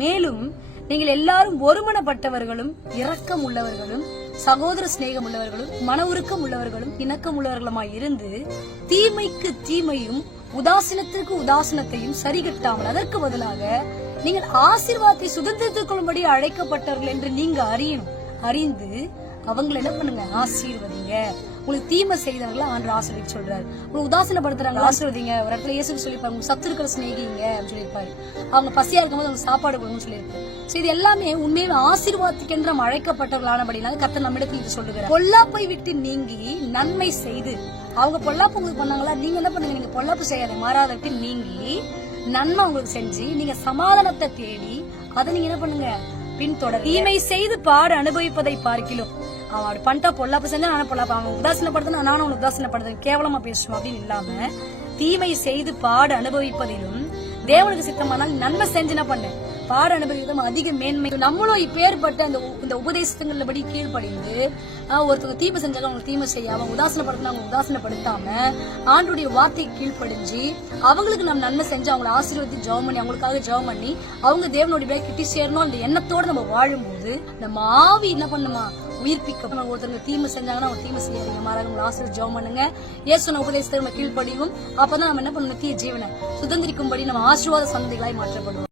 மேலும் நீங்கள் எல்லாரும் ஒருமனப்பட்டவர்களும் இரக்கம் உள்ளவர்களும் சகோதர சிநேகம் உள்ளவர்களும் மன உருக்கம் உள்ளவர்களும் இணக்கம் உள்ளவர்களுமாய் இருந்து தீமைக்கு தீமையும் உதாசீனத்திற்கு உதாசீனத்தையும் சரிகட்டாமல் அதற்கு பதிலாக நீங்கள் ஆசீர்வாதத்தை சுதந்திரத்துக் கொள்ளும்படி அழைக்கப்பட்டவர்கள் என்று நீங்க அறிந்து அவங்களை என்ன பண்ணுங்க, ஆசீர்வதிங்க. உங்களுக்கு தீமை செய்தவர்களை ஆண்டு ஆசீர்வதிக்க சொல்றாரு. உங்களுக்கு உதாசீனப்படுத்துறாங்க, ஆசீர்வதிங்க. ஒரு இடத்துல இயேசு சொல்லிருப்பாரு, உங்களுக்கு சத்துருக்களை சிநேகிங்க அப்படின்னு சொல்லியிருப்பாரு. அவங்க பசியா இருக்கும்போது அவங்க சாப்பாடு கொடுங்கன்னு சொல்லியிருப்பாரு. இது எல்லாமே உண்மையில ஆசீர்வாதத்துக்கென்ற அழைக்கப்பட்டவர்களானபடினால கர்த்தர் நம்மிடத்தில் இது சொல்லுகிறார். பொல்லாப்பை விட்டு நீங்கி நன்மை செய்து, அவங்க பொல்லாப்பு உங்களுக்கு பண்ணாங்களா, நீங்க என்ன பண்ணுங்க, நீங்க பொல்லாப்பு செய்யாத மாறாத விட்டு நீங்கி நன்மை உங்களுக்கு செஞ்சு நீங்க சமாதானத்தை தேடி அதை நீங்க என்ன பண்ணுங்க, பின்தொடர். தீமை செய்து பாடு அனுபவிப்பதை பார்க்கிலும், அவன் அப்படி பண்ணிட்டா பொல்லாப்பு செஞ்சா நானும் பொல்லாப்பு, அவன் உதாசீனப்படுத்தினா நானும் அவன் உதாசீனப்படுத்த கேவலமா பேசுவோம் அப்படின்னு இல்லாம தீமை செய்து பாடு அனுபவிப்பதிலும் தேவனுக்கு சித்தமானால் நன்மை செஞ்சு என்ன பண்ண பாடு அனுபவிப்பதும் அதிக மேன்மை. நம்மளும் இப்பேற்பட்ட இந்த உபதேசங்கள்ல படி கீழ்ப்படிந்து ஒருத்தவங்க தீமை செஞ்சாங்க அவங்க தீமை செய்யாம உதாசீனப்படுத்தினா அவங்க உதாசீனப்படுத்தாம ஆண்டுடைய வார்த்தையை கீழ்ப்படிஞ்சு அவங்களுக்கு நம்ம நன்மை செஞ்சு அவங்களை ஆசீர்வதி ஜெபம் பண்ணி அவங்களுக்காக ஜெபம் பண்ணி அவங்க தேவனுடைய கிட்டி சேரணும் அந்த எண்ணத்தோட நம்ம வாழும்போது நம்ம ஆவி என்ன பண்ணுமா, உயிர்ப்பிக்க. ஒருத்தவங்க தீமை செஞ்சாங்கன்னா அவங்க தீமை செய்யாதீங்க, மாறாக உங்களை ஆசீர்வாதம் ஜெபம் பண்ணுங்க. இயேசு உபதேசத்தை நம்ம கீழ்ப்படியும். அப்பதான் நம்ம என்ன பண்ணணும், நித்திய ஜீவனை சுதந்திரிக்கும்படி நம்ம ஆசீர்வாத சந்ததிகளாய் மாற்றப்படுவோம்.